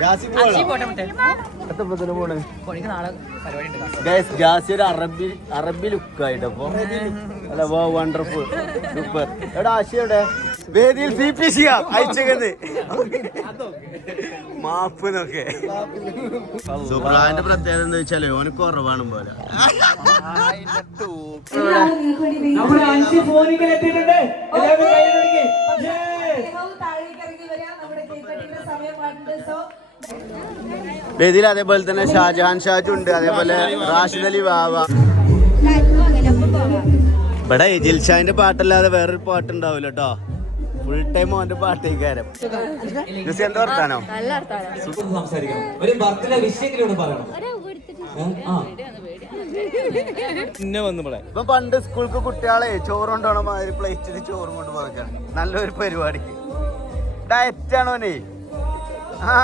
ജാസി ഒരു അറബി ലുക്കായിട്ടപ്പോ അല്ല വണ്ടർഫുൾ സൂപ്പർ. എവിടെ ആശയുടെ വേദിയിൽ CPC അയച്ചത് മാപ്പ് നോക്കെ. സുബ്രാന്റെ പ്രത്യേകത എന്താ വെച്ചാല് ഓന് കുറവാണ് പോലെ. വേദിയിൽ അതേപോലെ തന്നെ ഷാജഹാൻ ഷാജു ഉണ്ട്, അതേപോലെ റാഷിദ് അലി വാവ. ഇവിടെ ജിൽഷാന്റെ പാട്ടല്ലാതെ വേറൊരു പാട്ടുണ്ടാവില്ല കേട്ടോ. ഫുൾ ടൈം ഓന്റെ പാട്ടേക്കാരം. എന്താ വർത്താനോ? ഇപ്പൊ പണ്ട് സ്കൂൾക്ക് കുട്ടികളെ ചോറ് കൊണ്ടുപോകണ മാതിരി പ്ലേറ്റിൽ ചോറും കൊണ്ട് പോകാൻ നല്ലൊരു പരിപാടി. ഡയറ്റാണോനെ. ആ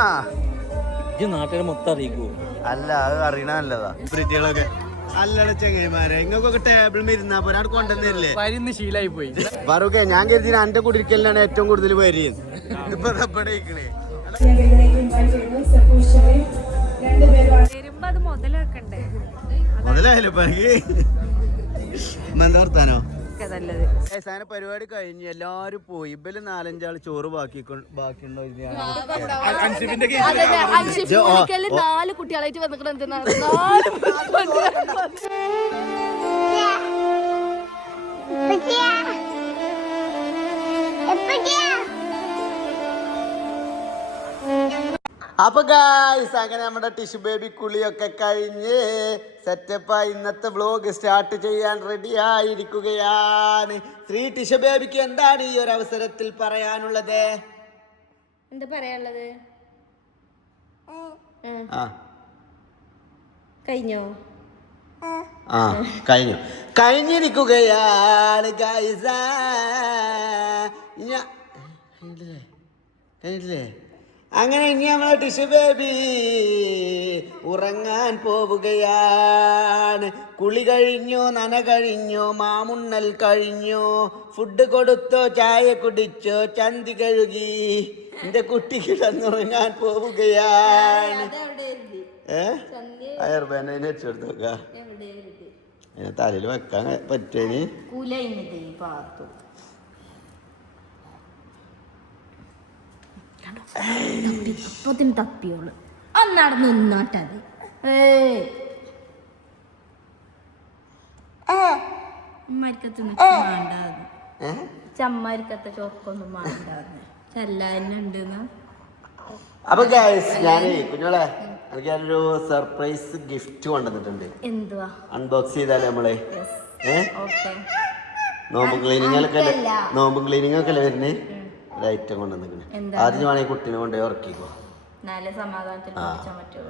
നാട്ടുകാരെ മൊത്തം അറിയിക്കൂ. അല്ല അത് അറിയണ നല്ലതാ. പ്രീതികളൊക്കെ അല്ലട ചെങ്ങന്മാരെ ഇങ്ങൊക്കെ ടേബിൾ ഇരുന്നാ പോലെ അവിടെ കൊണ്ടുവന്നില്ലേ. ശീലായി പോയി. പറൂക്കെ ഞാൻ കരുതി എന്റെ കുടിരിക്കലിനാണ് ഏറ്റവും കൂടുതൽ വരി. ഇപ്പൊ ഇരിക്കണേ മുതലായാലോ എന്താ വർത്താനോ? പരിപാടി കഴിഞ്ഞ് എല്ലാരും പോയി. ഇബല് 4-5 ചോറ് ബാക്കിയുണ്ടോ? 4 കുട്ടികളായിട്ട് വന്നിട്ട് അപ്പൊ ഗായ്സ് അങ്ങനെ നമ്മുടെ ടിഷ്യൂ ബേബി കുളിയൊക്കെ കഴിഞ്ഞ് സെറ്റപ്പായി ഇന്നത്തെ വ്ലോഗ് സ്റ്റാർട്ട് ചെയ്യാൻ റെഡി ആയിരിക്കുകയാണ്. ടിഷ്യൂ ബേബിക്ക് എന്താണ് ഈ ഒരു അവസരത്തിൽ പറയാനുള്ളത്? എന്താ പറയാനുള്ളത്? കഴിഞ്ഞിരിക്കുകയാണ് ഗായ്സ്. കഴിഞ്ഞില്ലേ? അങ്ങനെ ഇനി നമ്മളെ ടിഷ്യൂ ബേബി ഉറങ്ങാൻ പോവുകയാണ്. കുളി കഴിഞ്ഞോ, നന കഴിഞ്ഞോ, മാമുണ്ണൽ കഴിഞ്ഞോ, ഫുഡ് കൊടുത്തോ, ചായ കുടിച്ചോ, ചന്തി കഴുകി എന്റെ കുട്ടി കിടന്നുറങ്ങാൻ പോവുകയാണ്. വെച്ചെടുത്തോക്ക തലയിൽ വെക്കാൻ പറ്റേനി. തപ്പിയോള് അന്നടന്ന് നിന്നോട്ടത്. ചമ്മാരിക്കത്തെ ചോക്കൊന്നും വേണ്ടാന്ന് ചെല്ലാനുണ്ടെന്ന്. അപ്പൊ ഞാനേ കുഞ്ഞോളെ ഞാനൊരു സർപ്രൈസ് ഗിഫ്റ്റ് കൊണ്ടുവന്നിട്ടുണ്ട്. എന്തുവാ? അൺബോക്സ് ചെയ്താലേ നമ്മളെ നോമ്പ് ക്ലീനിങ് ഒക്കെ അല്ലേ വരുന്നേ. ഒരു ഐറ്റം കൊണ്ടുവന്നിക്കണേ. ആദ്യം വേണമെങ്കിൽ കുട്ടീനെ കൊണ്ടുപോയി ഉറക്കിക്കോ.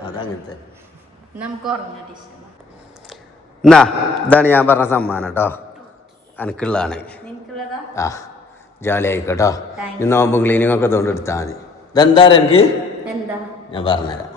അതങ്ങനത്തെ എന്നാ ഇതാണ് ഞാൻ പറഞ്ഞ സമ്മാനം കേട്ടോ. എനിക്കുള്ളതാണ്. ആ ജോലി ആയിക്കോട്ടോ. ഈ നോമ്പും ക്ലീനിങ് ഒക്കെ അതുകൊണ്ട് എടുത്താൽ മതി. ഇതെന്താ എനിക്ക് ഞാൻ പറഞ്ഞുതരാം.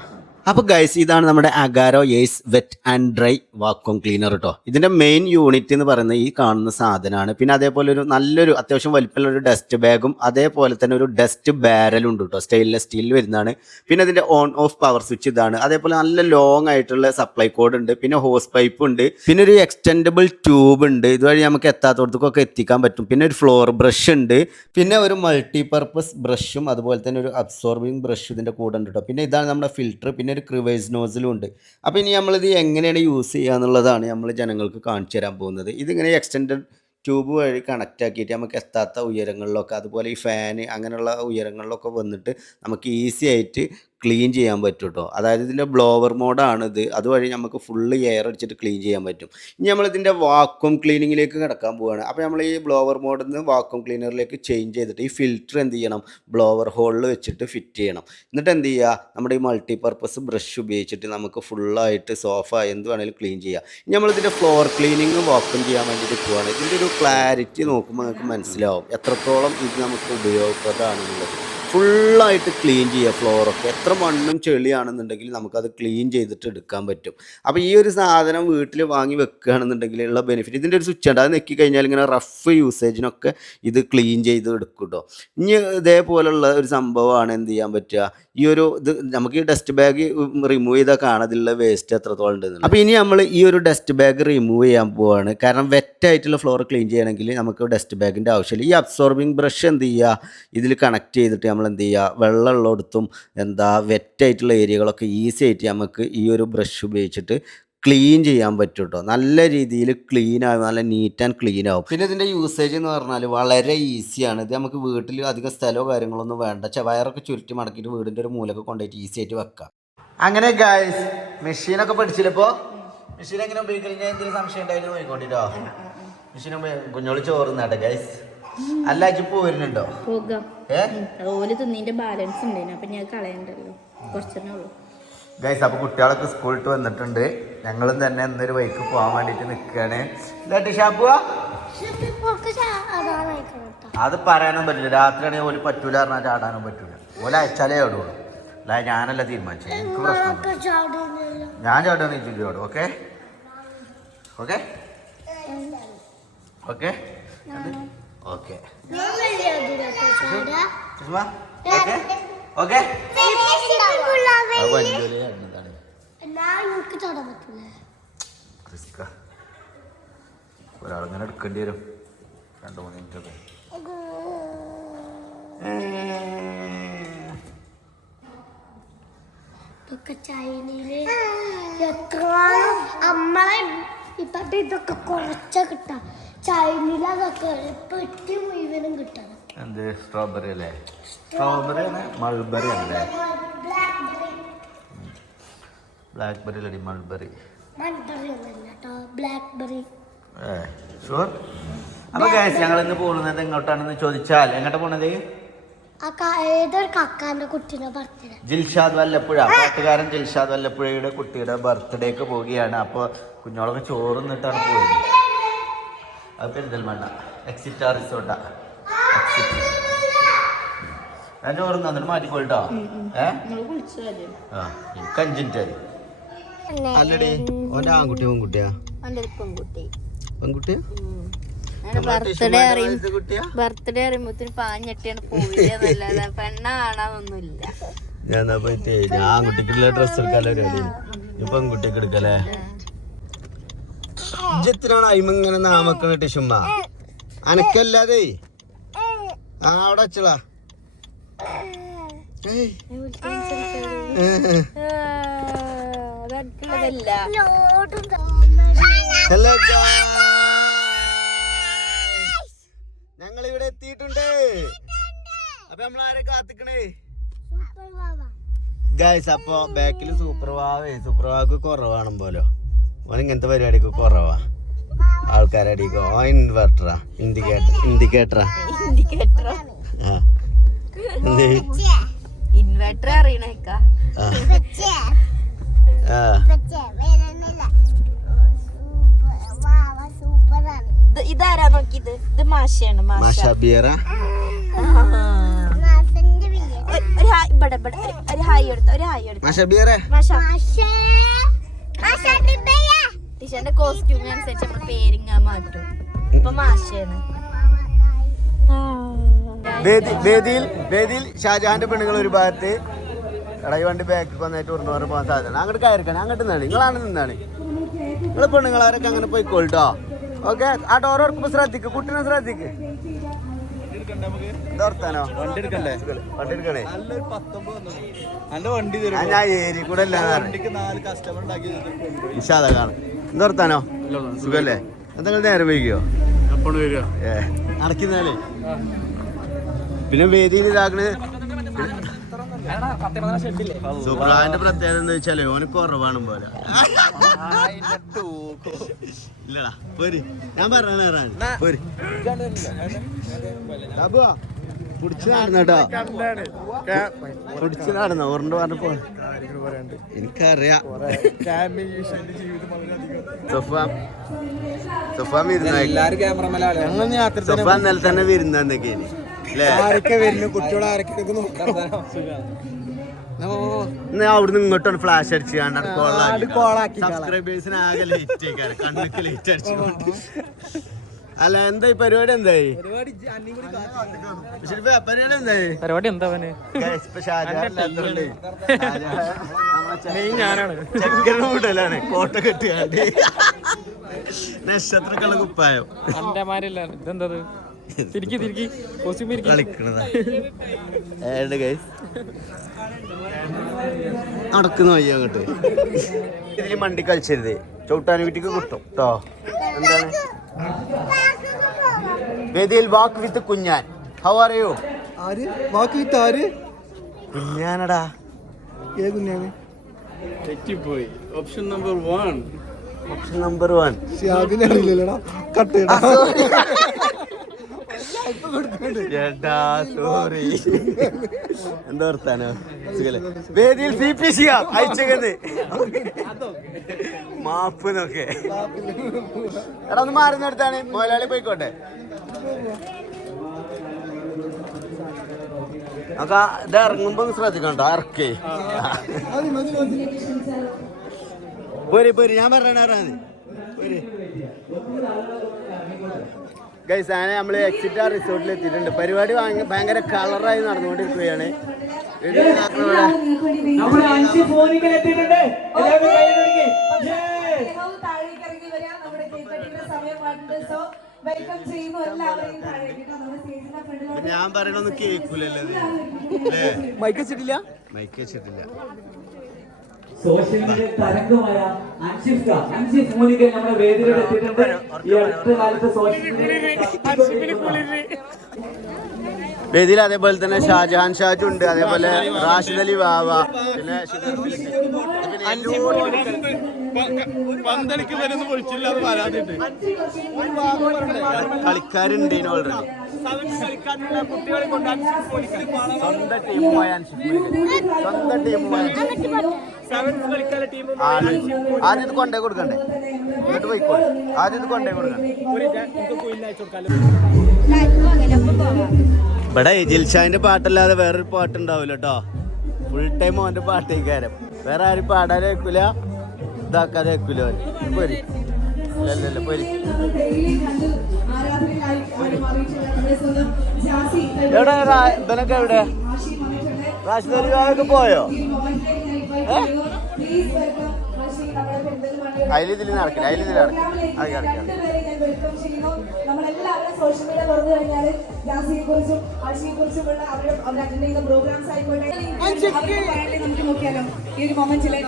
അപ്പോൾ ഗൈസ് ഇതാണ് നമ്മുടെ Agaro ace wet and dry vacuum cleaner കേട്ടോ. ഇതിൻ്റെ മെയിൻ യൂണിറ്റ് എന്ന് പറയുന്നത് ഈ കാണുന്ന സാധനമാണ്. പിന്നെ അതേപോലെ ഒരു നല്ലൊരു അത്യാവശ്യം വലിപ്പമുള്ള ഒരു ഡസ്റ്റ് ബാഗും അതേപോലെ തന്നെ ഒരു ഡസ്റ്റ് ബാരലും ഉണ്ട് കേട്ടോ. സ്റ്റെയിൻലെസ് സ്റ്റീലിൽ വരുന്നതാണ്. പിന്നെ ഇതിൻ്റെ ഓൺ ഓഫ് പവർ സ്വിച്ച് ഇതാണ്. അതേപോലെ നല്ല ലോങ് ആയിട്ടുള്ള സപ്ലൈ കോഡ് ഉണ്ട്. പിന്നെ ഹോസ് പൈപ്പ് ഉണ്ട്. പിന്നെ ഒരു എക്സ്റ്റെൻഡബിൾ ട്യൂബ് ഉണ്ട്. ഇതുവഴി നമുക്ക് എത്താത്തടത്തേക്കൊക്കെ എത്തിക്കാൻ പറ്റും. പിന്നെ ഒരു ഫ്ലോർ ബ്രഷ് ഉണ്ട്. പിന്നെ ഒരു മൾട്ടിപർപ്പസ് ബ്രഷും അതുപോലെ തന്നെ ഒരു അബ്സോർബിങ് ബ്രഷ് ഇതിൻ്റെ കൂടെ ഉണ്ട് കേട്ടോ. പിന്നെ ഇതാണ് നമ്മുടെ ഫിൽറ്റർ. പിന്നെ ഒരു ക്രിവേഴ്സ് നോസിലും ഉണ്ട്. അപ്പോൾ ഇനി നമ്മളിത് എങ്ങനെയാണ് യൂസ് ചെയ്യുക എന്നുള്ളതാണ് നമ്മൾ ജനങ്ങൾക്ക് കാണിച്ചു തരാൻ പോകുന്നത്. ഇതിങ്ങനെ എക്സ്റ്റെൻഡഡ് ട്യൂബ് വഴി കണക്റ്റ് ആക്കിയിട്ട് നമുക്ക് എത്താത്ത ഉയരങ്ങളിലൊക്കെ അതുപോലെ ഈ ഫാന് അങ്ങനെയുള്ള ഉയരങ്ങളിലൊക്കെ വന്നിട്ട് നമുക്ക് ഈസി ആയിട്ട് ക്ലീൻ ചെയ്യാൻ പറ്റും കേട്ടോ. അതായത് ഇതിൻ്റെ ബ്ലോവർ മോഡാണിത്. അതുവഴി നമുക്ക് ഫുള്ള് എയർ അടിച്ചിട്ട് ക്ലീൻ ചെയ്യാൻ പറ്റും. ഇനി നമ്മളിതിൻ്റെ വാക്വം ക്ലീനിങ്ങിലേക്ക് കിടക്കാൻ പോവുകയാണ്. അപ്പോൾ നമ്മൾ ഈ ബ്ലോവർ മോഡിൽ നിന്ന് വാക്വം ക്ലീനറിലേക്ക് ചേഞ്ച് ചെയ്തിട്ട് ഈ ഫിൽറ്റർ എന്ത് ചെയ്യണം, ബ്ലോവർ ഹോളിൽ വെച്ചിട്ട് ഫിറ്റ് ചെയ്യണം. എന്നിട്ട് എന്ത് ചെയ്യുക, നമ്മുടെ ഈ മൾട്ടിപർപ്പസ് ബ്രഷ് ഉപയോഗിച്ചിട്ട് നമുക്ക് ഫുള്ളായിട്ട് സോഫ എന്ത് വേണമെങ്കിലും ക്ലീൻ ചെയ്യാം. ഇനി നമ്മളിതിൻ്റെ ഫ്ലോർ ക്ലീനിങ് വാക്വം ചെയ്യാൻ വേണ്ടിയിട്ട് പോവുകയാണ്. ഇതിൻ്റെ ഒരു ക്ലാരിറ്റി നോക്കുമ്പോൾ നമുക്ക് മനസ്സിലാവും എത്രത്തോളം ഇത് നമുക്ക് ഉപയോഗപ്രദമാണെന്നുള്ളത്. ഫുള്ളായിട്ട് ക്ലീൻ ചെയ്യുക ഫ്ലോറൊക്കെ. എത്ര മണ്ണും ചെളിയാണെന്നുണ്ടെങ്കിൽ നമുക്കത് ക്ലീൻ ചെയ്തിട്ട് എടുക്കാൻ പറ്റും. അപ്പോൾ ഈ ഒരു സാധനം വീട്ടിൽ വാങ്ങി വെക്കുകയാണെന്നുണ്ടെങ്കിൽ ഉള്ള ബെനിഫിറ്റ്, ഇതിൻ്റെ ഒരു സ്വിച്ച് ഉണ്ട്, അത് നെക്കി കഴിഞ്ഞാൽ ഇങ്ങനെ റഫ് യൂസേജിനൊക്കെ ഇത് ക്ലീൻ ചെയ്ത് എടുക്കും കേട്ടോ. ഇനി ഇതേപോലുള്ള ഒരു സംഭവമാണ് എന്ത് ചെയ്യാൻ പറ്റുക, ഈ ഒരു ഇത് നമുക്ക് ഈ ഡസ്റ്റ് ബാഗ് റിമൂവ് ചെയ്താൽ കാണാതിലുള്ള വേസ്റ്റ് എത്രത്തോളം ഉണ്ട്. അപ്പോൾ ഇനി നമ്മൾ ഈ ഒരു ഡസ്റ്റ് ബാഗ് റിമൂവ് ചെയ്യാൻ പോവാണ്. കാരണം വെറ്റായിട്ടുള്ള ഫ്ലോർ ക്ലീൻ ചെയ്യണമെങ്കിൽ നമുക്ക് ഡസ്റ്റ് ബാഗിൻ്റെ ആവശ്യമില്ല. ഈ അബ്സോർബിങ് ബ്രഷ് എന്ത് ചെയ്യുക, ഇതിൽ കണക്ട് ചെയ്തിട്ട് നമ്മൾ എന്ത് ചെയ്യുക, വെള്ളമുള്ളിടത്തും വെറ്റായിട്ടുള്ള ഏരിയകളൊക്കെ ഈസി ആയിട്ട് നമുക്ക് ഈ ഒരു ബ്രഷ് ഉപയോഗിച്ചിട്ട് ക്ലീൻ ചെയ്യാൻ പറ്റും കേട്ടോ. നല്ല രീതിയിൽ ക്ലീൻ ആവും, നല്ല നീറ്റ് ആൻഡ് ക്ലീൻ ആവും. പിന്നെ ഇതിൻ്റെ യൂസേജ് എന്ന് പറഞ്ഞാൽ വളരെ ഈസിയാണ്. ഇത് നമുക്ക് വീട്ടിൽ അധികം സ്ഥലമോ കാര്യങ്ങളൊന്നും വേണ്ട, വയറൊക്കെ ചുരുട്ടി മടക്കിയിട്ട് വീടിൻ്റെ ഒരു മൂലൊക്കെ കൊണ്ടുപോയിട്ട് ഈസി ആയിട്ട് വെക്കാം. അങ്ങനെ ഗൈസ്, മെഷീനൊക്കെ പഠിച്ചില്ലപ്പോൾ മെഷീൻ എങ്ങനെ ഉപയോഗിക്കൽ ഞാൻ എന്തെങ്കിലും സംശയം ഉണ്ടായാലും പോയിക്കൊണ്ടിട്ടോ. Machine കുഞ്ഞോളി ചോറുന്നാട്ടെ guys. അല്ല അജി പോരുന്നുണ്ടോ? ബാലൻസ് ഉണ്ടായിരുന്നു, അപ്പൊ ഞാൻ കളയണ്ടല്ലോ, കുറച്ചെന്നേ ഉള്ളൂ ഗൈസ്. അപ്പോൾ കുട്ടികളൊക്കെ സ്കൂളിട്ട് വന്നിട്ടുണ്ട്. ഞങ്ങളും തന്നെ എന്നൊരു വൈക്ക് പോകാൻ വേണ്ടിയിട്ട് നിൽക്കുകയാണ്. അത് പറയാനും പറ്റില്ല, രാത്രിയാണെങ്കിൽ ഓല് പറ്റൂല പറഞ്ഞാൽ ചാടാനും പറ്റൂല. ഓല അയച്ചാലേ ഓടുള്ളൂ, അല്ല ഞാനല്ല തീരുമാനിച്ചത്. എനിക്ക് പ്രശ്നം, ഞാൻ ചാടുക നീച്ചിട്ട് ചാടും. Okay okay okay okay okay. ഒരാളിങ്ങനെ എടുക്കേണ്ടി വരും 2-3 മിനിറ്റൊക്കെ. ചൈനയില് എത്ര നമ്മളെ ഇപ്പത്തെ ഇതൊക്കെ കുറച്ച കിട്ടാം. ചൈനയിൽ അതൊക്കെ പെട്ടി മുഴുവനും കിട്ടണം. എന്ത് സ്ട്രോബെറി അല്ലേ? സ്ട്രോബെറി മൾബറി അല്ലേ? ബ്ലാക്ക്ബെറി അല്ലേ? Mulberry blackberry. ഷുവർ. അപ്പൊ ഗൈസ്, ഞങ്ങൾ ഇന്ന് പോകുന്നത് എങ്ങോട്ടാണെന്ന് ചോദിച്ചാൽ എങ്ങോട്ടാ പോണത്? ഏതൊരു കക്കാന്റെ കുട്ടിയുടെ ബർത്ത്ഡേ, ജിൽഷാദ് വല്ലപ്പുഴ, പാട്ടുകാരൻ ജിൽഷാദ് വല്ലപ്പുഴയുടെ കുട്ടിയുടെ ബർത്ത്ഡേക്ക് പോവുകയാണ്. അപ്പോൾ കുഞ്ഞോളൊക്കെ ചോറ് നിന്നിട്ടാണ് പോയത്. അത് പെരിന്തൽമണ്ണ എക്സിറ്റ് റിസോർട്ടാ. ഞാൻ ചോറ് തന്നിട്ട് മാറ്റിക്കോട്ടോ. എനിക്ക് 5 മിനിറ്റ് ആയി. അല്ലടി, ഓൻ്റെ ആൺകുട്ടിയോ പെൺകുട്ടിയാ? പെൺകുട്ടിയാ? ബർത്ത്ഡേ അറിയുമ്പോത്തിന് പാഞ്ഞെട്ടിയാണ് പോയില്ലാതെ പെണ്ണാണൊന്നുമില്ല. ഞാൻ പോയിട്ട് ഞാൻ ആൺകുട്ടിക്കുള്ള ഡ്രസ്സ് എടുക്കാല്ലോ റെഡി, പെൺകുട്ടിക്ക് എടുക്കല്ലേ? ഇജ്ജെത്തിനാണ് അയിമിങ്ങനെ നാമക്കണ ടിഷുമ്മ അനക്കല്ലാതെ അവിടെ വെച്ചളാ. ഞങ്ങളിവിടെ എത്തിയിട്ടുണ്ട്. അപ്പൊ നമ്മളാരെ കാത്തിക്കണേ ഗൈസ്? അപ്പൊ ബാക്കിൽ സൂപ്പർവാക്ക് കുറവാണ് പോലോ. ഓൻ ഇങ്ങനത്തെ പരിപാടിക്ക് കുറവാ. ആൾക്കാരടിക്കോ ഇൻവെർട്ടറാ, ഇൻഡിക്കേറ്ററാ. ഇൻവെർട്ടർ അറിയണേക്കാ. ഇതാരാ നോക്കിയത്? ഇത് മാഷയാണ്. മാഷ ബിയറ. ഒരു ഹായ് എടുത്ത, ഒരു ഹായ് എടുത്ത. മാഷ ബിയറ. ടീച്ചറിന്റെ കോസ്റ്റ്യൂം അനുസരിച്ച് നമ്മൾ പേരിങ്ങ മാറ്റും. ഇപ്പൊ മാഷയാണ്. വേദിയിൽ ഷാജഹാന്റെ പെണ്ണുങ്ങൾ ഒരു ഭാഗത്ത്, കടയി വണ്ടി ബാക്കിൽ വന്നിട്ട് ഉറന്നു പോകാൻ സാധ്യത. അങ്ങോട്ട് കയറിക്കണം, അങ്ങോട്ട് നിന്നാണ്. നിങ്ങളാണ് നിന്നാണ്. നിങ്ങൾ പെണ്ണുങ്ങളവരൊക്കെ അങ്ങനെ പോയിക്കോട്ടോ. ഓക്കെ, ആ ഡോറോർക്കുമ്പോ ശ്രദ്ധിക്ക്, കുട്ടീനെ ശ്രദ്ധിക്ക്. എന്താ വണ്ടി എടുക്കണ്ടേ? വണ്ടി എടുക്കണേ. ഞാൻ ഏരി കൂടെ കാണും. എന്താ വർത്താനോ? സുഖല്ലേ? എന്തെങ്കിലും നേരം വൈകിയോ? അടക്കുന്നേ. പിന്നെ വേദിയിൽ ഇതാക്കണേ. സുബ്രാന്റെ പ്രത്യേകത എന്താ വെച്ചാല് ഓന് കുറവാണ് പോലെ. ഇല്ലടാ പോര്, ഞാൻ പറഞ്ഞ പോര്. പിടിച്ച് നടന്നോ? പിടിച്ച് നടന്നോ? ഓറിന്റെ പറഞ്ഞപ്പോ എനിക്കറിയാം. സൊഫാൻ ഇന്നലെ തന്നെ വിരുന്നൊക്കെ. അല്ലേ അവിടുന്ന് ഇങ്ങോട്ടാണ് ഫ്ലാഷ് അടിച്ച് സബ്സ്ക്രൈബേഴ്സിന് ആകെ ലേറ്റ് കണ്ണൊക്കെ ലേറ്റ് അടിച്ചു. അല്ല എന്തായി പരിപാടി? എന്തായി പരിപാടി? എന്തായി പരിപാടി എന്താ ചെക്കനാണ് കോട്ട കെട്ടിയാണ്ട് നക്ഷത്രക്കുള്ള കുപ്പായം അന്റെമാരില്ല ഇതെന്താ തിരിക്കി കോസ്റ്റ്യൂം കളിക്കണതാ. നടക്കുന്ന വയ്യ അങ്ങോട്ട് ഇതില് മണ്ടി കളിച്ചരുത്. ചവിട്ടാൻ വീട്ടിക്ക് കിട്ടും കേട്ടോ. എന്താണ് വേദിയിൽ walk with Kunjan. How are you? കുഞ്ഞാനടാ. തെറ്റിപ്പോയി. Option number 1. Option number 1. Sorry. എന്താ വർത്താനോ? വേദിയിൽ CPC അയച്ചത് മാപ്പ് നോക്കെ. എടാ ഒന്ന് മാറുന്നിടത്താണ് മുതലാളി പോയിക്കോട്ടെ. അപ്പൊ ഇത് ഇറങ്ങുമ്പോ ശ്രദ്ധിക്കണ്ടോ? ഇറക്കേ പോരി ഞാൻ പറഞ്ഞ ഗൈസ്. അങ്ങനെ നമ്മൾ എക്സിറ്റ് റിസോർട്ടിൽ എത്തിയിട്ടുണ്ട്. പരിപാടി ഭയങ്കര കളറായി നടന്നുകൊണ്ടിരിക്കുകയാണ്. ഞാൻ പറയണൊന്നും കേൾക്കൂലല്ലോ. മൈക്ക് വെച്ചിട്ടില്ല. സോഷ്യൽ മീഡിയ തരംഗമായ അൻഷിഫ് മോനിക്കൽ നമ്മുടെ വേദിയിലൂടെ എത്തിയിട്ടുണ്ട്. ഈ അടുത്ത കാലത്ത് സോഷ്യൽ വേദിയിൽ അതേപോലെ തന്നെ ഷാജഹാൻ ഷാജു ഉണ്ട്, അതേപോലെ റാഷിദ് അലി വാവ, പിന്നെ കളിക്കാരുണ്ട് ഓൾറെഡി. സ്വന്തം ടീമുമായ ആദ്യം കൊണ്ടേ കൊടുക്കണ്ടേ? എന്നിട്ട് പോയിക്കോളെ. ആദ്യം കൊണ്ടേ കൊടുക്കണ്ടേ? ഇവിടെ ജിൽഷാന്റെ പാട്ടല്ലാതെ വേറൊരു പാട്ടുണ്ടാവില്ല കേട്ടോ. ഫുൾ ടൈം അവന്റെ പാട്ടേക്കാരം. വേറെ ആരും പാടാതെ വെക്കൂല, ഇതാക്കാതെ വെക്കൂല. പോരി അല്ലല്ലോ പോരി. എവിടെ ഇവനൊക്കെ എവിടെ? റാഷിദ് അലി വാവൊക്കെ പോയോ? അതിലിതിൽ നടക്കില്ല. അത് കിടക്കാം. നമ്മളെല്ലാവരും സോഷ്യൽ മീഡിയ തുറന്നു കഴിഞ്ഞാൽ ജാസിയെക്കുറിച്ചും ആഷിയെക്കുറിച്ചുമുള്ള അവർ അറ്റൻഡ് ചെയ്യുന്ന പ്രോഗ്രാംസ് ആയിക്കോട്ടെ നമുക്ക് നോക്കിയാലോ ഈ ഒരു മൊമെന്റിലെ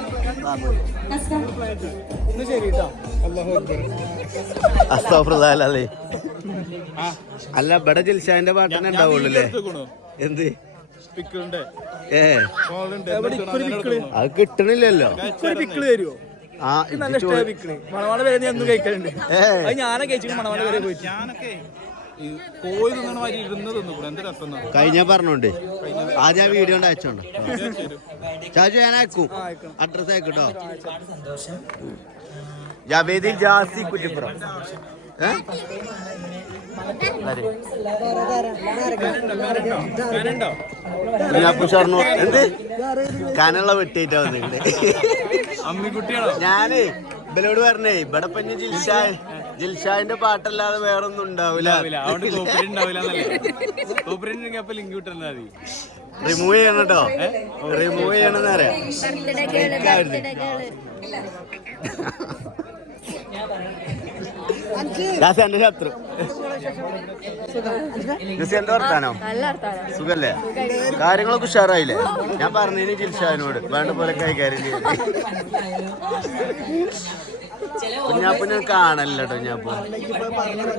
അല്ല ഇവിടെ ജിൽഷാന്റെ പാട്ടന്നെ ഉണ്ടാവുള്ളൂ അല്ലേ? എന്ത് അത് കിട്ടണില്ലല്ലോ. കഴിഞ്ഞ പറഞ്ഞോണ്ട് ആദ്യം ആ വീഡിയോ അയച്ചോണ്ട് ചാച്ചു ഞാൻ അയക്കും. അഡ്രസ് അയക്കട്ടോ. ജാവേദിൽ ജാസി കുറ്റിപ്പുറം. എന്ത് കനുള്ള വെട്ടിയിട്ടാ വന്നിട്ട് ഞാനേ ഇവലോട് പറഞ്ഞേ ഇവിടെ പഞ്ഞ ജിൽഷാന്റെ പാട്ടല്ലാതെ വേറൊന്നും ഉണ്ടാവില്ല. റിമൂവ് ചെയ്യണം കേട്ടോ. റിമൂവ് ചെയ്യണമെന്ന് അറിയാം. എന്റെ ശത്രു എന്താ വർത്താനോ? സുഖല്ലേ? കാര്യങ്ങളൊക്കെ ഉഷാറായില്ലേ? ഞാൻ പറഞ്ഞതിന് ജിൽഷാനോട് വേണ്ട പോലെ കൈകാര്യം ചെയ്തു. കുഞ്ഞാപ്പ ഞാൻ കാണല്ലോ കേട്ടോ. ഞാപ്പോ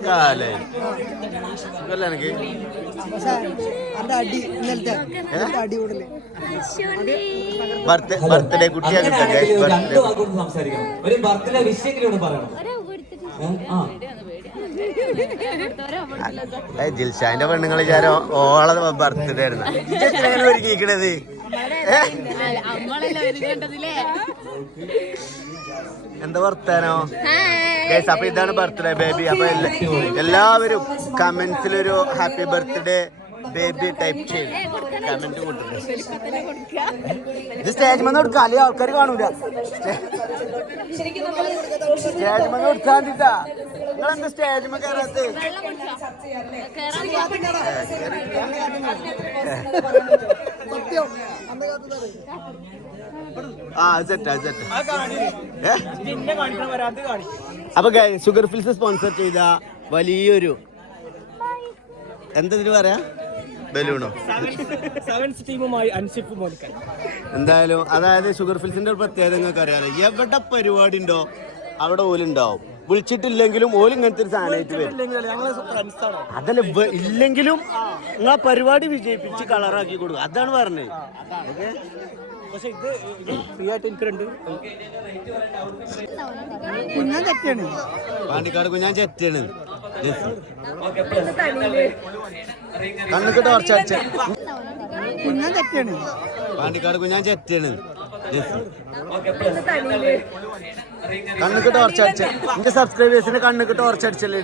കാലായി സുഖല്ലേ എനിക്ക്? ബർത്ത്ഡേ കുട്ടിയാ ജിൽഷാന്റെ പെണ്ണുങ്ങൾ വിചാരം ഓളെ ബർത്ത്ഡേ ആയിരുന്നു. എങ്ങനെ ഒരുക്കിക്കണത്? എന്താ വർത്താനോ? ഗൈസ് അപ്പൊ ഇതാണ് ബർത്ത്ഡേ ബേബി. അപ്പൊ എല്ലാവരും കമന്റ്സിലൊരു ഹാപ്പി ബർത്ത്ഡേ ബേബി ടൈപ്പ് ചെയ്യും കമന്റ് കൊടുക്കുക ഇത് സ്റ്റേജ് മന്ന് കൊടുക്കുക അല്ലെങ്കിൽ ആൾക്കാർ കാണൂല ശരിക്കും നമ്മൾ സ്റ്റേജ് മന്ന് കൊടുക്കാണ്ടിട്ടാ നിങ്ങളെന്താ സ്റ്റേജ് മ കയറാത്ത അപ്പൊ ഷുഗർ ഫിൽസ് സ്പോൺസർ ചെയ്ത വലിയൊരു എന്തിനു പറയാ ബലൂണോ എന്തായാലും അതായത് ഷുഗർ ഫിൽസിന്റെ ഒരു പ്രത്യേകത നിങ്ങൾക്ക് അറിയാലോ എവിടെ പരിപാടി ഉണ്ടോ അവിടെ ഓലുണ്ടാവും വിളിച്ചിട്ടില്ലെങ്കിലും ഓല് ഇങ്ങനത്തെ ഒരു സാധനമായിട്ട് വരും അതല്ല ഇല്ലെങ്കിലും നിങ്ങൾ ആ പരിപാടി വിജയിപ്പിച്ച് കളറാക്കി കൊടുക്കും അതാണ് പറഞ്ഞത് ഓക്കെ പക്ഷെ ഇത് ഫ്രീ ആയിട്ട് എനിക്കുണ്ട് കുഞ്ഞാൻ തെറ്റാണ് പാണ്ടിക്കാട് കുഞ്ഞാൻ തെറ്റാണ് കണ്ണൊക്കെ ടോർച്ചടിച്ച കുഞ്ഞാൻ തെറ്റാണ് പാണ്ടിക്കാട് കുഞ്ഞാൻ തെറ്റാണ് കണ്ണൊക്കെ ടോർച്ചടിച്ച എന്റെ സബ്സ്ക്രൈബേഴ്സിന്റെ കണ്ണൊക്കെ ടോർച്ചടിച്ചല്ലേ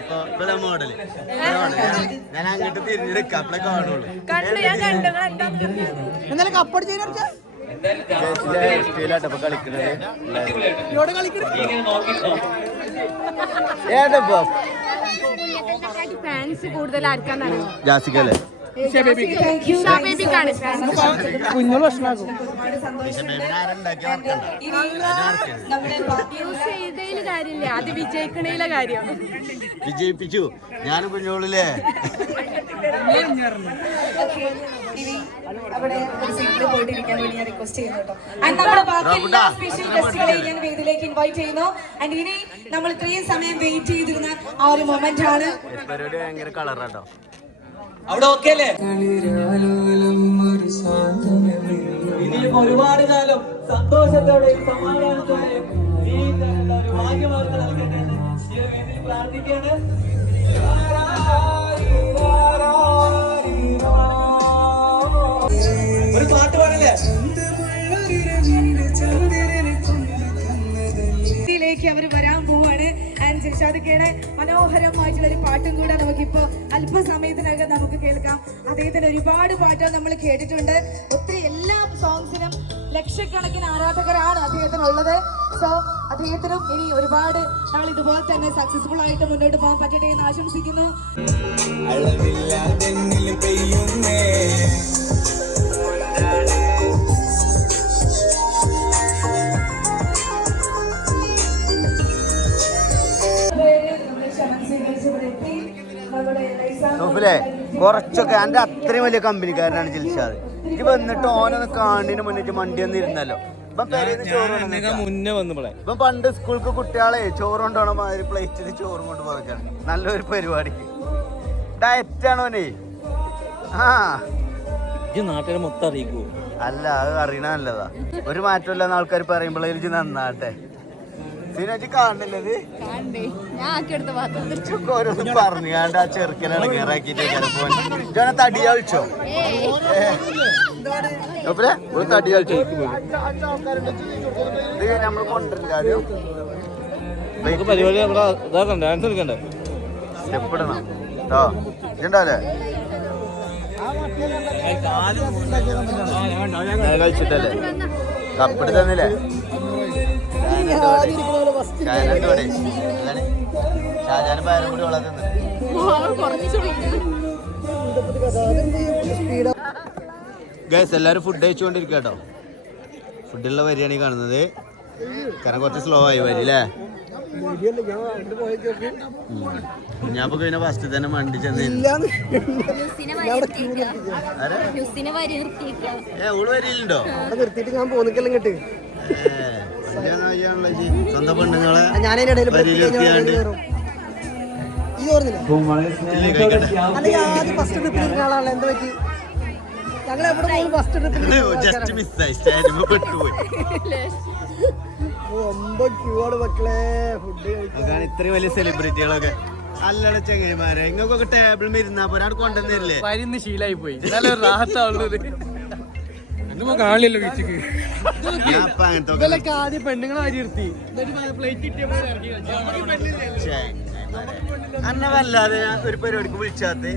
ഇപ്പൊ മോഡല് ഞാൻ അങ്ങോട്ട് തിരിഞ്ഞെടുക്കാം അപ്പളെ കാണുള്ളൂ എന്നാലും കപ്പടിച്ചു സ്റ്റൈലായിട്ടപ്പോ കളിക്കണത് ഏതപ്പോ ഫാൻസ് കൂടുതൽ ആർക്കാന്നറിയോ ജാസിക്കല്ലേ കുഞ്ഞോള് ഭക്ഷണമാക്കും കാര്യമില്ല അത് വിജയിക്കണേലെ കാര്യം വിജയിപ്പിച്ചു ഞാനും കുഞ്ഞോളില്ലേ അവിടെ ഒരു സീറ്റിൽ പോയിട്ടിരിക്കാൻ വേണ്ടി ഞാൻ റിക്വസ്റ്റ് ചെയ്യുന്നു കേട്ടോ. And നമ്മുടെ ബാക്കി എല്ലാ സ്പെഷ്യൽ ഗസ്റ്റുകളെയും ഞാൻ വേദിയിലേക്ക് ഇൻവൈറ്റ് ചെയ്യുന്നു. ആൻഡ് ഇനി നമ്മൾ ഇത്രയും സമയം വെയിറ്റ് ചെയ്തിരുന്ന ആ ഒരു മൊമെന്റ് ആണ്. പരിപാടി ഭയങ്കര കളറാട്ടോ അവിടെ ഓക്കെ അല്ലേ ഇനിയും ഒരുപാട് കാലം സന്തോഷത്തോടെയും സമാധാനത്തോടെയും ഈ ഒരു ഭാഗ്യമാർഗം നൽകട്ടെ എന്ന് ഈ ഒരു രീതിയിൽ പ്രാർത്ഥിക്കുകയാണ്. ഒരു പാട്ട് പാടല്ലേ ിലേക്ക് അവർ വരാൻ പോവാണ്. ആൻഡ് ജിൽഷാദിക്കയുടെ മനോഹരമായിട്ടുള്ള ഒരു പാട്ടും കൂടെ നമുക്കിപ്പോ അല്പസമയത്തിനകം നമുക്ക് കേൾക്കാം. അദ്ദേഹത്തിന് ഒരുപാട് പാട്ടുകൾ നമ്മൾ കേട്ടിട്ടുണ്ട്. ഒത്തിരി എല്ലാ സോങ്സിനും ലക്ഷക്കണക്കിന് ആരാധകരാണ് അദ്ദേഹത്തിനുള്ളത്. സോ അദ്ദേഹത്തിനും ഇനി ഒരുപാട് നമ്മൾ ഇതുപോലെ തന്നെ സക്സസ്ഫുൾ ആയിട്ട് മുന്നോട്ട് പോകാൻ പറ്റട്ടെ എന്ന് ആശംസിക്കുന്നു. കുറച്ചൊക്കെ എന്റെ അത്രയും വലിയ കമ്പനിക്കാരനാണ് ജിൽഷാദ്. ഇത് വന്നിട്ട് ഓനൊന്ന് കാണുന്നതിന് മുന്നിട്ട് മണ്ടി ഒന്ന് ഇരുന്നല്ലോ. ഇപ്പം മുന്നേ വന്നപ്പോഴേ ഇപ്പം പണ്ട് സ്കൂൾക്ക് കുട്ടികളെ ചോറ് കൊണ്ടുപോകണ മാതിരി പ്ലേറ്റിൽ ചോറും കൊണ്ട് പോകാൻ നല്ലൊരു പരിപാടി. ഡയറ്റാണോനെ ആ നാട്ടിലെ മൊത്തം അറിയിക്കൂ അല്ല അത് അറിയണ നല്ലതാ. ഒരു മാറ്റമില്ലാന്ന് ആൾക്കാർ പറയുമ്പോഴേ എനിക്ക് നന്നാട്ടെ. സിനോജി കാണുന്നില്ലത് ഓരോന്ന് പറഞ്ഞാണ്ട് ആ ചെറുക്കനെ ഇറങ്ങിറാക്കിട്ട് പോവാൻ ജോനെ തടി കളിച്ചോ ഒരു തടി കളിച്ചോ ഇത് നമ്മൾ കൊണ്ടുവരില്ല ആദ്യം സ്റ്റെപ്പ് ഇടണം കേട്ടോ ഇണ്ടാവല്ലേ കളിച്ചിട്ടല്ലേ കപ്പിട്ട് തന്നില്ലേ ഷാജാനും പയറും കൂടി വളർത്തുന്നു. ഗൈസ് എല്ലാവരും ഫുഡ് കഴിച്ചുകൊണ്ടിരിക്കുക കേട്ടോ. ഫുഡുള്ള വരിയാണ് ഈ കാണുന്നത്. കാരണം കുറച്ച് സ്ലോ ആയി വരി അല്ലേ. ഞാൻ ഇപ്പൊ കഴിഞ്ഞ ഫസ്റ്റ് തന്നെ മണ്ടി ചെന്ന് ഓള് വരിയിലുണ്ടോ നിർത്തിയിട്ട് ഞാൻ പോന്നിക്കെല്ലാം കേട്ട് സ്വന്തം പെണ്ണുങ്ങളെ ഫസ്റ്റ് ട്രിപ്പിൽ ആളാണല്ലോ എന്താ പറ്റി ഞങ്ങൾ എവിടെ പോകും ഫസ്റ്റ് ട്രിപ്പിൽ ജസ്റ്റ് മിസ്സായി സ്റ്റേജിൽ പെട്ടുപോയി. മക്കളെ ഫുഡ് അതാണ് ഇത്രയും വലിയ സെലിബ്രിറ്റികളൊക്കെ അല്ലട ചെങ്ങന്മാരെ ഇങ്ങൾക്കൊക്കെ ടേബിളിൽ ഇരുന്നാ പോലെ അവിടെ കൊണ്ടുവന്നില്ലേ വരുന്ന ശീലായി പോയി റാഹത്താവുള്ളത് കാണില്ലല്ലോ ബീച്ചിക്ക് ആദ്യം പെണ്ണുങ്ങളെ വരി നിർത്തി അന്നെ വല്ലാതെ ഞാൻ ഒരു പരിപാടിക്ക് വിളിച്ചാത്ത്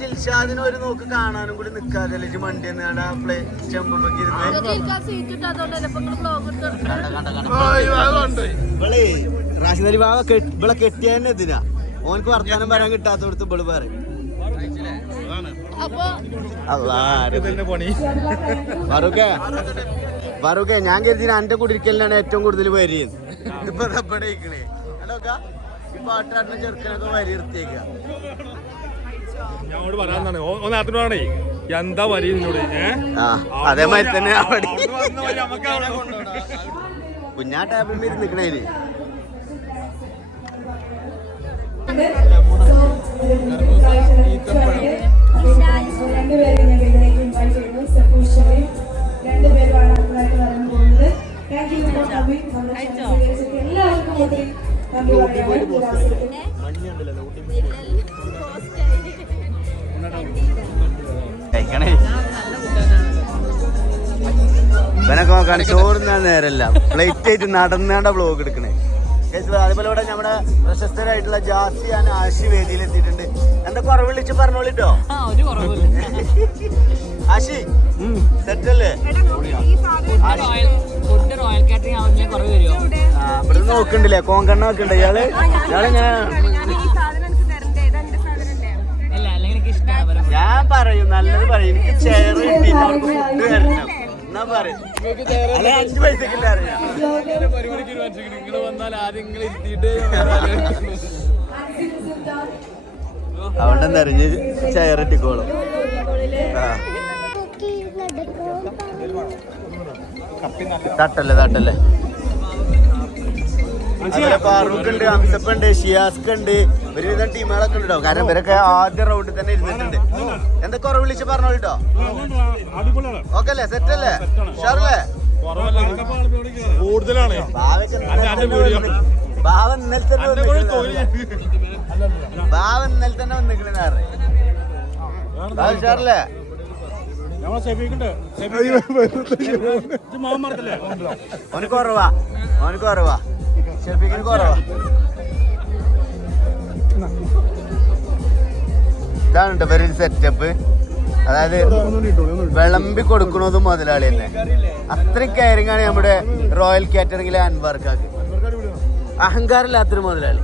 ജിൽഷാദിന് ഒരു നോക്ക് കാണാനും കൂടി നിക്കാതെ മണ്ടി ചെമ്പമ്മക്ക് ഇവളെ റാഷിദ് അലി ബാബ ഇവളെ കെട്ടിയതന്നെ ഇതിനാ ഓനക്ക് വർത്താനം പറയാൻ കിട്ടാത്തോടത്ത് ഇവള് പറയും ഫറൂഖേ ഞാൻ കരുതി എന്റെ കുടിരിക്കലിനാണ് ഏറ്റവും കൂടുതൽ വരി ഇപ്പൊ ഇരിക്കണേ അതൊക്കെ ഈ പാട്ടാടിന ചെറുക്കനൊക്കെ വരി നിർത്തിയേക്ക ഞങ്ങളോട് പറയാന്നാണ് എന്താ വരി അതേമാതിരി തന്നെ കുഞ്ഞാ ടേബിൾ മേൽ നിക്കണേന് രണ്ടുപേരും ഞങ്ങൾ ഇതിലേക്ക് ഇൻവൈറ്റ് ചെയ്യുന്നു. സപ്പൂഷയും രണ്ടുപേരുമാണ് അടുത്തതായിട്ട് വരാൻ പോകുന്നത്. Thank you for coming. എല്ലാവർക്കും ഒത്തിരി നന്ദി കഴിക്കണേ ഇവനൊക്കെ നോക്കാണ് ചോറുന്നാൻ നേരല്ല പ്ലേറ്റ് ആയിട്ട് നടന്നാണ്ട വ്ലോഗ് എടുക്കണേ. അതുപോലെ ഇവിടെ നമ്മുടെ പ്രശസ്തരായിട്ടുള്ള ജാസിയാൻ ആശി വേദിയിൽ എത്തിയിട്ടുണ്ട്. എന്താ കുറവ് വിളിച്ച് പറഞ്ഞോളിട്ടോ ആശി സെറ്റല്ലേ? ഇവിടെ നോക്കണ്ടില്ലേ കോങ്കണ്ണ നോക്കണ്ട ഇയാള് ഇയാളിങ്ങനെ ഞാൻ പറയും നല്ലത് പറയും. എനിക്ക് ചെയർ കിട്ടിയിട്ട് അവർക്ക് ഫുഡ് തരണം എന്നാ പറയും. അല്ലെ 5 പൈസക്കില്ല അറിയാം. അവിടെ നിറഞ്ഞ് ചെയർ ഇട്ടിക്കോളും. തട്ടല്ലേ ഫാറൂഖ് ഉണ്ട്, ഹംസപ്പ് ഉണ്ട്, ഷിയാസ്ക് ഉണ്ട്, ഒരുവിധം ടീമുകളൊക്കെ ഉണ്ടോ. കാരണം ഇവരൊക്കെ ആദ്യ റൗണ്ടിൽ തന്നെ ഇരുന്നിട്ടുണ്ട്. എന്താ കുറവ് വിളിച്ച് പറഞ്ഞോളിട്ടോ. ഓക്കെ അല്ലേ? സെറ്റ് അല്ലേ? ഷാറല്ലേ? ഭാവ ഇന്നലെ തന്നെ വന്നിക്കണെന്ന് പറഞ്ഞു. ഷാറല്ലേ? ഓന് കുറവാ ഷെഫീഖിന് കുറവാ. ഇതാണ് കേട്ടോ ഇവരൊരു സെറ്റപ്പ്. അതായത് വിളമ്പി കൊടുക്കണതും മുതലാളി തന്നെ. അത്രയും കെയറിംഗ് ആണ് നമ്മുടെ റോയൽ കാറ്ററിംഗിലെ അൻവർക്കാക്ക്. അഹങ്കാരമില്ലാത്തൊരു മുതലാളി.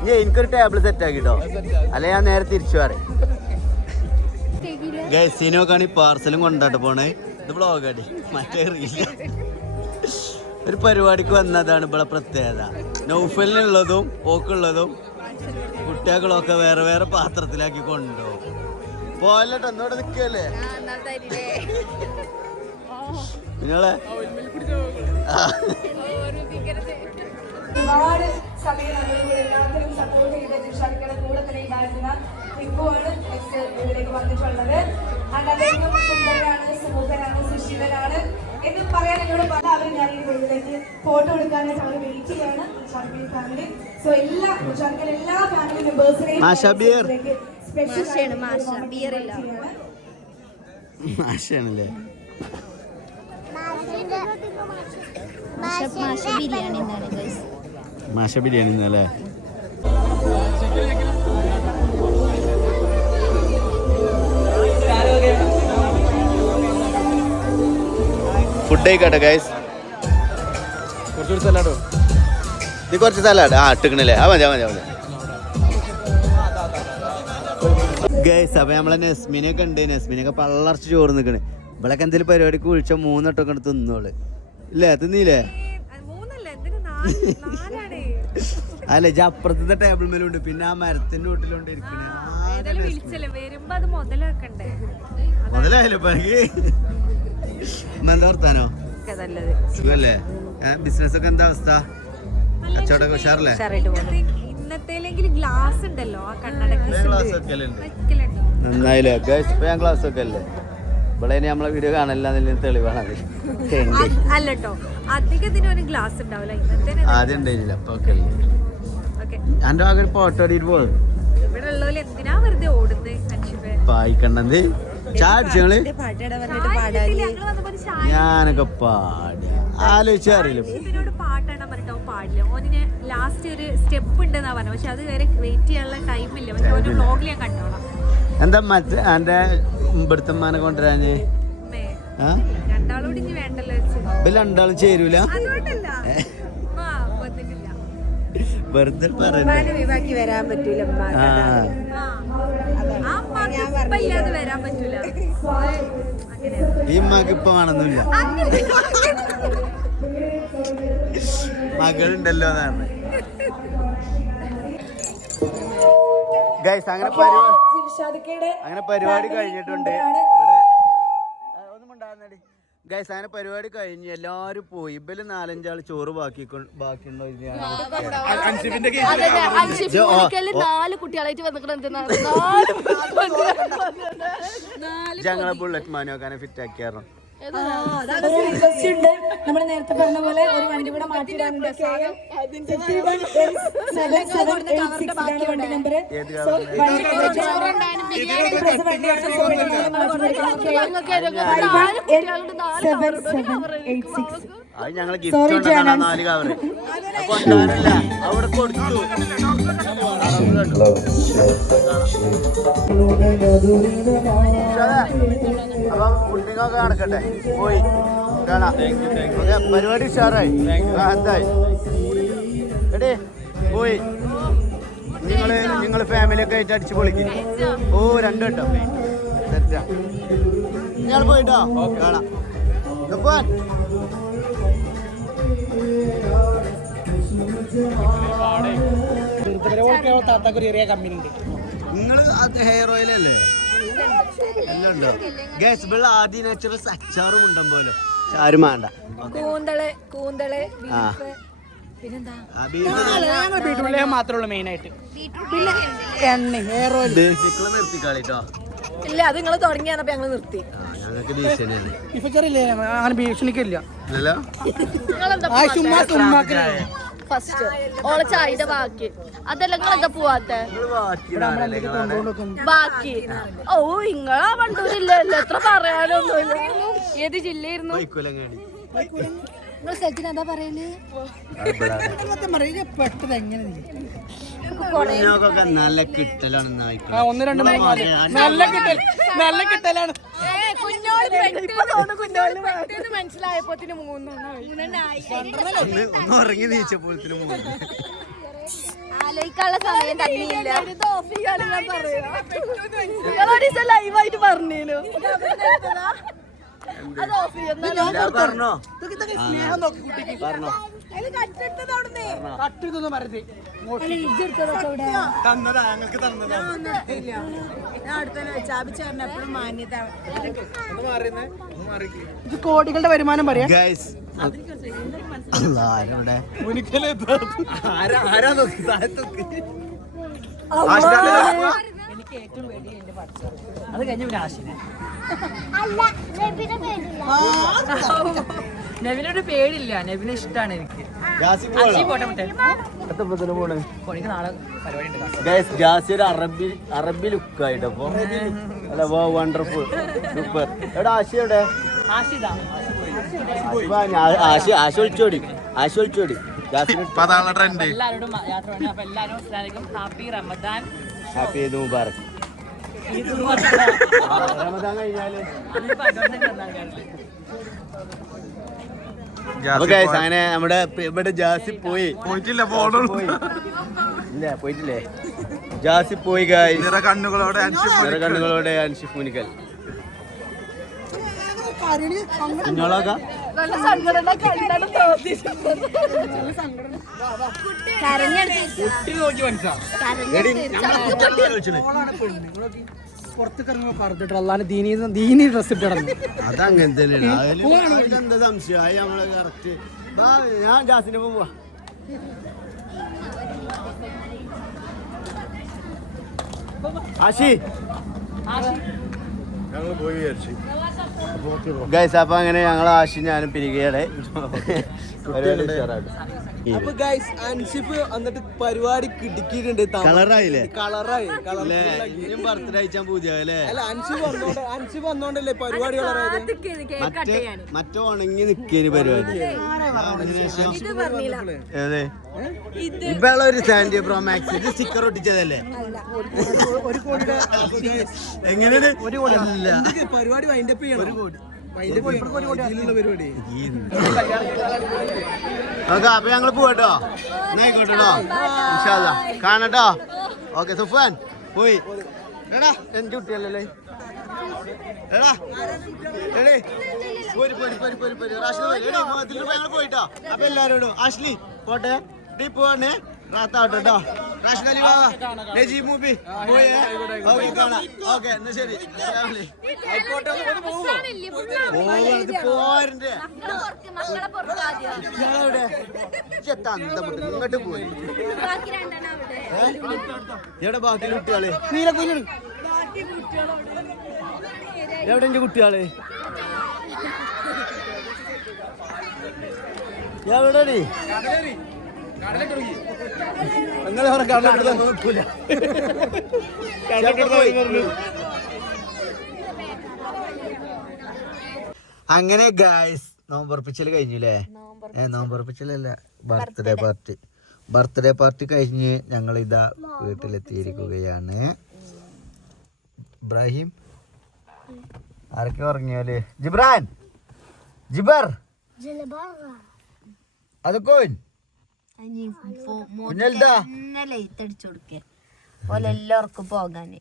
ഇനി എനിക്കൊരു ടേബിൾ സെറ്റ് ആക്കിട്ടോ, അല്ലെ ഞാൻ നേരെ തിരിച്ചു പറയും. ഗൈസിനൊക്കെയാണ് ഈ പാർസലും കൊണ്ടാട്ട് പോണേ. ഇത് ബ്ലോഗാടി മറ്റേ അറിയില്ല. ഒരു പരിപാടിക്ക് വന്നതാണ് ഇവിടെ പ്രത്യേകത. നൗഫലിനുള്ളതും ഓക്കുള്ളതും കുട്ടികളൊക്കെ വേറെ വേറെ പാത്രത്തിലാക്കി കൊണ്ടുപോകും. പോയല്ലോ ഒന്നോടെ നിൽക്കല്ലേ നിങ്ങളെ ഒരുപാട് സമയം നമ്മളിവിടെ എല്ലാത്തിനും സപ്പോർട്ട് ചെയ്ത ജിഷാദിയുടെ കൂടെ തന്നെ ഉണ്ടായിരുന്ന ടിപ്പുവാണ് നെക്സ്റ്റ് ഇതിലേക്ക് വന്നിട്ടുള്ളത്. അദ്ദേഹം സുന്ദരനാണ്, സുമുഖനാണ്, സുശീലനാണ് എന്ന് പറയാൻ എന്നോട് പല അവരും ഞാൻ ഈ വീട്ടിലേക്ക് ഫോട്ടോ എടുക്കാനായിട്ട് അവർ വെയിറ്റ് ചെയ്യാണ് ജിഷാദി ഫാമിലി. സോ എല്ലാ ജിഷാദിയുടെ എല്ലാ ഫാമിലി മെമ്പേഴ്സിനെയും മാഷാണല്ലേ മാഷ ബിരിയാണി ഇന്നല്ലേ. ഫുഡ് കഴിക്കട്ടെ ഗൈസ്. ഇത് കുറച്ച് സലാഡ് ഇട്ടിക്കണല്ലേ? മതി ഗൈസ്. അപ്പൊ നമ്മളെ നെസ്മിനൊക്കെ ഉണ്ട്. നെസ്മിനൊക്കെ പള്ളർച്ച് ചോറ് നിൽക്കണേ. ഇവളൊക്കെ എന്തെങ്കിലും പരിപാടിക്ക് വിളിച്ച 3 വട്ടമൊക്കെ തിന്നോള് ഇല്ലേ? തിന്നില്ലേ? അല്ല ഇജ അപ്പുറത്തെ ടേബിൾ മേലുണ്ട്, പിന്നെ ആ മരത്തിന്റെ വീട്ടിലുണ്ട് ഇരിക്കണേ. മുതലായാലോ എന്താ വർത്താനോ? സുഖല്ലേ? ബിസിനസ് ഒക്കെ എന്താ അവസ്ഥ? കച്ചവടമൊക്കെ ഉഷാറല്ലേ? നന്നായില്ലേ ഗൈസ്? ഇപ്പൊ ഞാൻ ക്ലാസ് ഒക്കെ അല്ലേ? ഇവിടെ നമ്മളെ വീഡിയോ കാണില്ല തെളിവാണ്. ആദ്യം ഉണ്ടായില്ല അപ്പൊ ഒക്കെ എന്റെ ആകെ ഫോട്ടോ അടിയിട്ട് പോകും പായിക്കണ്ടത് ചാടിച്ചങ്ങള് പാട്ടിടാൻ പറഞ്ഞിട്ട് പാടാൻ ഞാനൊക്കെ പാടി ആലോചിച്ചറിയില്ല. പാട്ടാണ് പറഞ്ഞിട്ട് അവൻ പാടില്ല. ഓനിന് ലാസ്റ്റ് ഒരു സ്റ്റെപ്പ് ഉണ്ടെന്നാ പറഞ്ഞു. പക്ഷെ അത് വരെ വെയിറ്റ് ചെയ്യാനുള്ള ടൈമില്ല. പക്ഷെ ഓന്റെ വ്ലോഗിൽ ഞാൻ കണ്ടോളാം. എന്താ മറ്റേ എന്റെ ഇവിടുത്തമ്മാനെ കൊണ്ടുവരാഞ്ഞ് രണ്ടാളോട് ഇനി വേണ്ടല്ലോ വെച്ച്. ഇവര് രണ്ടാളും ചേരൂല. അതുകൊണ്ടല്ല വന്നിട്ടില്ല. വെറുതെ പറയുന്നത്. വിവാക്കി വരാൻ പറ്റൂല ആ ആ അമ്മക്ക് ഇപ്പൊ ഇല്ലാതെ വരാൻ പറ്റൂല. അങ്ങനെയാണ്. ഈ മക ഇപ്പൊ വേണമെന്നില്ല. മകളുണ്ടല്ലോ എന്നാണ് ഗൈസ്. അങ്ങനെ പരിപാടി കഴിഞ്ഞിട്ടുണ്ട് ഇവിടെ. ഒന്നും ഉണ്ടാകുന്നടി ഗൈസ്. അങ്ങനെ പരിപാടി കഴിഞ്ഞ് എല്ലാരും പോയി. ഇവര് 4-5 ചോറ് ബാക്കിയുണ്ടോ? നാല് കുട്ടികളായിട്ട് വന്നിട്ട് ഞങ്ങളെ ബുള്ളറ്റ് മാനുവക്കാനെ ഫിറ്റ് ആക്കിയായിരുന്നു. നമ്മൾ നേരത്തെ പറഞ്ഞ പോലെ ഒരു വണ്ടി കൂടെ മാറ്റിയിടാനുണ്ട്. വണ്ടി നമ്പർ അത് ഞങ്ങള് ഗിഫ്റ്റ് കൊണ്ടുവന്നാ 4 കവറ്. അപ്പൊ ഉണ്ടാവില്ല അവിടെ കൊടുത്തു. അപ്പൊ കുട്ടികളൊക്കെ നടക്കട്ടെ. പോയി കാണാം. പരിപാടി ഉഷാറായി. എന്തായി എടേ പോയി. നിങ്ങള് ഫാമിലിയൊക്കെ ആയിട്ട് അടിച്ചു പൊളിക്കും. ഓ 2 വട്ടം തെറ്റാ. നിങ്ങൾ പോയിട്ടോ കാണാം. നിങ്ങള് അത് ഹെയർ ഓയിൽ അല്ലേ? എല്ലാം ഉണ്ടോ ഗൈസ്? ഇവിടെ ആദ്യ നാച്ചുറൽസ് അച്ചാറും ഉണ്ടോ പോലും. ആരും വേണ്ട. കൂന്തള് മാത്രമേ മെയിൻ ആയിട്ട് പിന്നെ എണ്ണ ഹെയർ ഓയിൽ ബേസിക്കുള്ള നിർത്തിക്കാളിട്ടോ. ഇല്ല, അത് നിങ്ങൾ തുടങ്ങിയാണപ്പോ ഞങ്ങള് നിർത്തി. ഞങ്ങൾക്ക് ഭീഷണിയാണ്. ഇപ്പൊ ചെറിയില്ലേ അങ്ങനെ ഭീഷണിക്കില്ല. ഫസ്റ്റ് ഓളെ ചായയുടെ ബാക്കി അതല്ല നിങ്ങളെന്താ പോവാത്തെ ബാക്കി? ഓ ഇങ്ങളാ വണ്ടൂരില്ലല്ലോ, എത്ര പറയാനൊന്നുമില്ല. ഏത് ജില്ലയായിരുന്നു? നിങ്ങൾ സ്ഥലത്തിന് എന്താ പറയല്? പെട്ടത് എങ്ങനെ നല്ല കിട്ടലാണ്. 1-2 നല്ല കിട്ടലാണ്. മനസ്സിലായപ്പോത്തിന് 3 ഉറങ്ങി നീച്ചപ്പോഴത്തിന് ആലോചിക്കാനുള്ള സമയം തന്നെയില്ല. ലൈവായിട്ട് പറഞ്ഞേനു പറഞ്ഞോ ഇത് കോടികളുടെ വരുമാനം പറയാം. എനിക്ക് ഏറ്റവും പേടി എന്റെ പഠിച്ചത്. അത് കഴിഞ്ഞ പിന്നെ ആശിനെ നബിനോട് പേടില്ല, നബിനെ ഇഷ്ടമാണ് എനിക്ക്. നാളെ പരിപാടി അറബി ലുക്കായിട്ട് അപ്പൊ വണ്ടർഫുൾ സൂപ്പർ. എടാ ആശി എവിടെ? ആശ ഒളിച്ചോടി. എല്ലാവരോടും യാത്ര വേണം. അപ്പൊ എല്ലാവരും ഹാപ്പി റമദാൻ. ഹാപ്പി ഈദ് മുബാറക്. റമദാൻ കഴിഞ്ഞാല് അങ്ങനെ നമ്മുടെ ഇവിടെ ജാസി പോയിട്ടില്ലേ? ജാസി പോയി കണ്ണുകളോടെ അൻഷിഫ് മുനിക്കൽ. കുഞ്ഞോളൊക്കെ പുറത്തേക്ക് പറഞ്ഞിട്ട് അല്ലാതെ ദീനി ഡ്രസ് ഇട്ട് കിടന്നു. അതങ്ങനെ തന്നെയാണ്. എന്താ സംശയം? നമ്മള് കറക്റ്റ്. ഞാൻ ജാസിന്റെ പോവാ. ആശി ഗൈസ്. അപ്പൊ അങ്ങനെ ഞങ്ങൾ ആശി ഞാനും പിരികയുടെ പരിപാടി അപ്പൊ ഗൈസ് അൻഷിഫ് എന്നിട്ട് പരിപാടി കിടക്കിയിട്ടുണ്ട്. കളറായില്ലേ? കളറായി ബർത്ത്ഡേ അയച്ചാൻ പൂജയല്ലേ? അല്ല അൻഷിഫ് വന്നോണ്ടല്ലേ പരിപാടി കളറായത്. മറ്റേ ഉണങ്ങി നിക്കേന് പരിപാടി. അതെ ഇപ്പള്ള ഒരു സാൻഡി പ്രോ മാക്സ് സ്റ്റിക്കർ ഒട്ടിച്ചതല്ലേ? ഒരു കോടിയുടെ എങ്ങനെയാണ്? ഒരു കോടി പരിപാടി വൈൻഡപ്പ് ചെയ്യണം. ഒരു കോടി പരിപാടി. ഓക്കെ അപ്പൊ ഞങ്ങള് പോവാട്ടോ. എന്നായിക്കോട്ടോ കാണട്ടോ. ഓക്കെ സുഫാൻ പോയി. എടാ എന്റെ കുട്ടിയല്ലേ? എടാ പോയിട്ടോ. അപ്പൊ എല്ലാരോടും ആഷ്ലി പോട്ടെ. പോണേ റാത്താവട്ടോ. നജീബ് മൂബി പോയി. ഓക്കെ എന്നാ ശരി. പോരണ്ടേ ഇങ്ങോട്ട് പോയി. എവിടെ ബാക്കി കുട്ടികള്? എവിടെ എന്റെ കുട്ടികള്? എവിടെ അങ്ങനെ ഗായ്സ് നോമ്പുറപ്പിച്ചല് കഴിഞ്ഞില്ലേ? നോമ്പുറപ്പിച്ചലല്ല, ബർത്ത്ഡേ പാർട്ടി കഴിഞ്ഞ് ഞങ്ങൾ ഇതാ വീട്ടിലെത്തിയിരിക്കുകയാണ്. ഇബ്രാഹിം ആരൊക്കെ ഉറങ്ങിയാല്? ജിബ്രാൻ ജിബർ അതൊക്കെ എല്ലാവർക്കും പോകാന്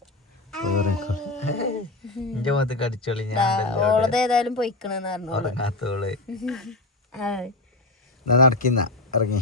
എന്റെ മുഖത്ത് കടിച്ചോളി. ഏതായാലും പൊയ്ക്കണെന്ന് പറഞ്ഞു നടക്കുന്ന ഇറങ്ങി.